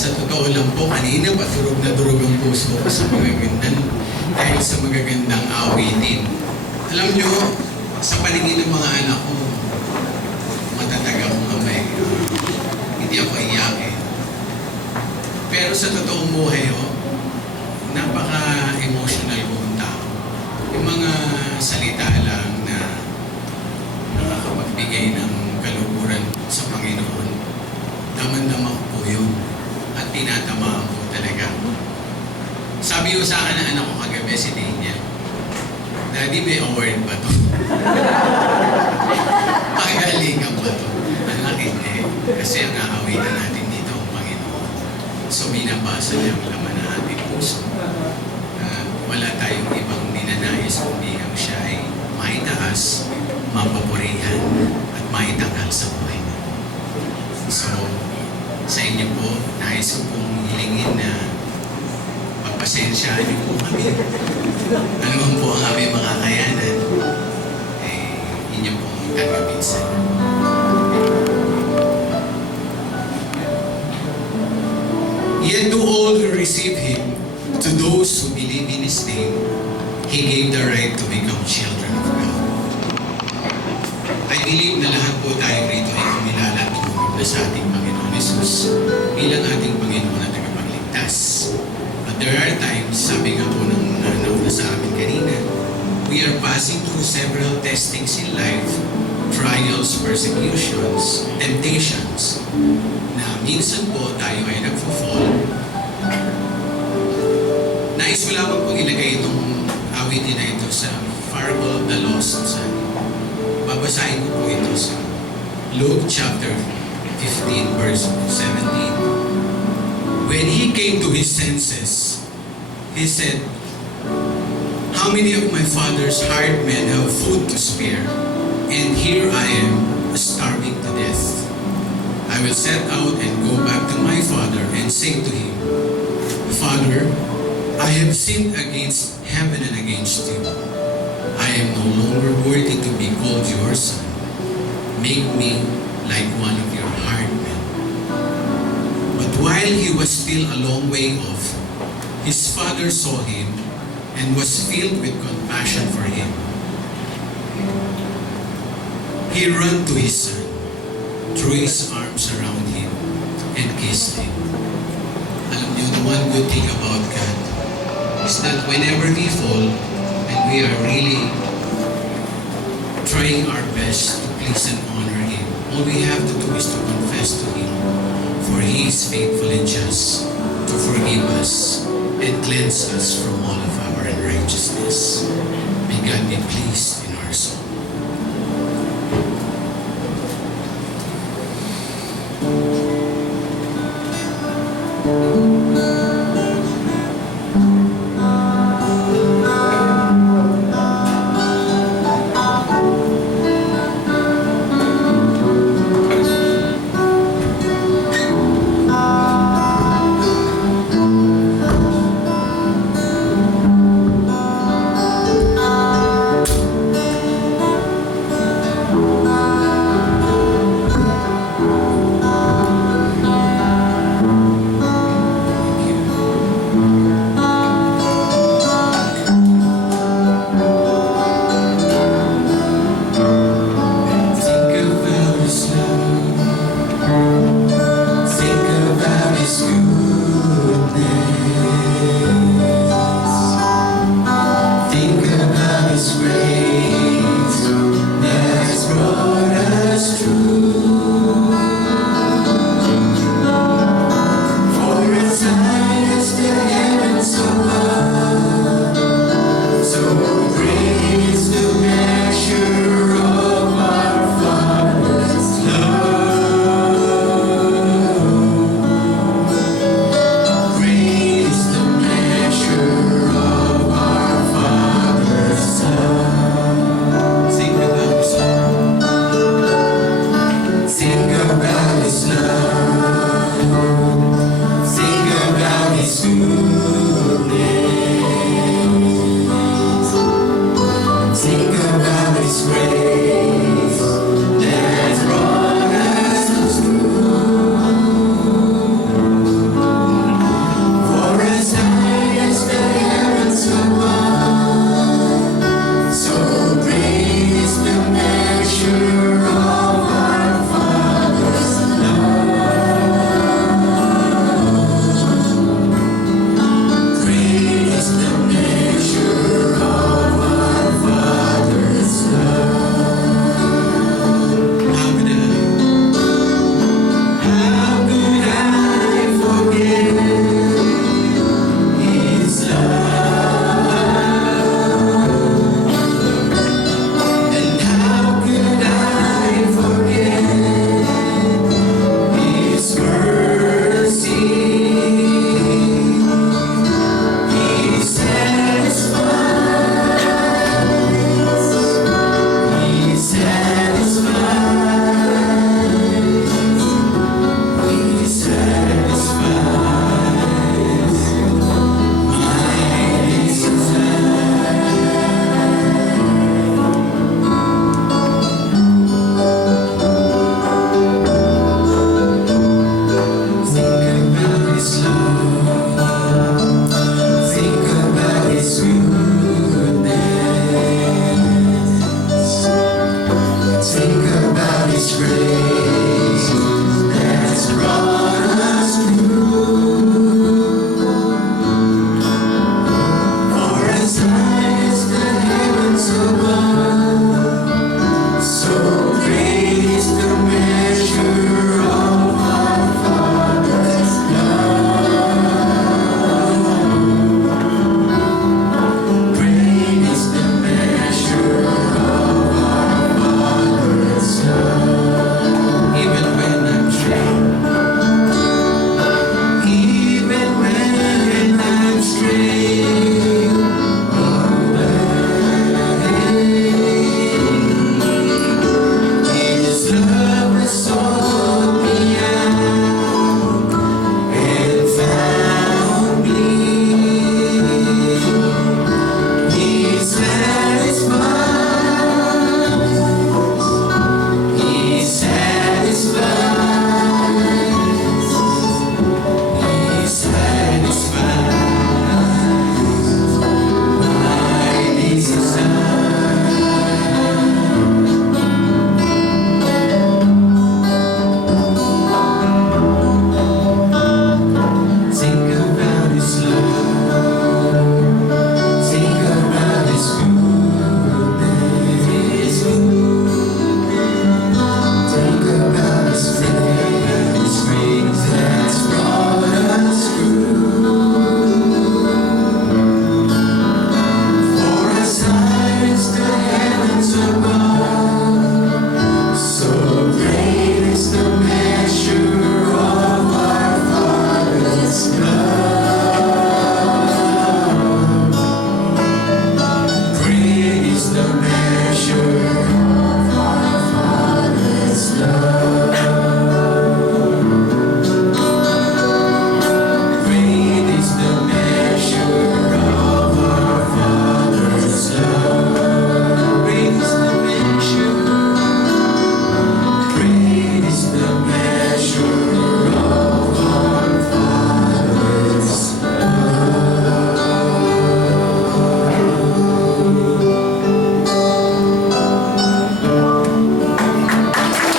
Sa totoo lang po, kanina pa durog ang puso ko sa dahil sa magagandang awitin. Alam nyo, sa paningin ng mga anak ko, matatag akong amay. Hindi ako iyakin. Pero sa totoong buhay, napaka-emotional kong tao. Yung mga salita lang na nakakapagbigay ng kaluguran sa Panginoon, daman-dama ko po yun at tinatamaan ko talaga. Sabi ko sa akin ng anak ko kagabi, si Daniel, Daddy, may award ba to? Pagalingan ba to? Anak, hindi. Kasi ang aawitan natin dito ang Panginoon. So binabasa niya ang laman ng ating puso. Wala tayong ibang ninanais kundi ang siya ay maitaas, mapapurihan, at maitangal sa buhay niya. So, sa inyo po, nais ko pong hilingin na pagpasensyaan niyo po kami. Ano man po ang aming mga kayanan, inyo pong tanggapin sa inyo. Yet to all who receive Him, to those who believe in His name, He gave the right to become children of God. I believe na lahat po tayo rito ay kumilala at tumulog na sa ating Panginoon Jesus bilang ating Panginoon at tagapagligtas. But there are times, sabi nga po ng nauna sa amin kanina, we are passing through several testings in life, trials, persecutions, temptations, na minsan po tayo ay nagpo-fall. Nais ko lamang pong ilagay itong awitin na ito sa Parable of the Lost Son. Babasahin ko po ito sa Luke chapter 15 verse 17. When he came to his senses, he said, "How many of my father's hired men have food to spare, and here I am starving to death? I will set out and go back to my father and say to him, Father, I have sinned against heaven and against you. I am no longer worthy to be called your son. Make me like one of your hired men." But while he was still a long way off, his father saw him and was filled with compassion for him. He ran to his son, threw his arms around him, and kissed him. Alam niyo, the one good thing about God is that whenever we fall and we are really trying our best to please and honor Him, all we have to do is to confess to Him, for He is faithful and just to forgive us and cleanse us from all of our unrighteousness. May God be pleased in our soul.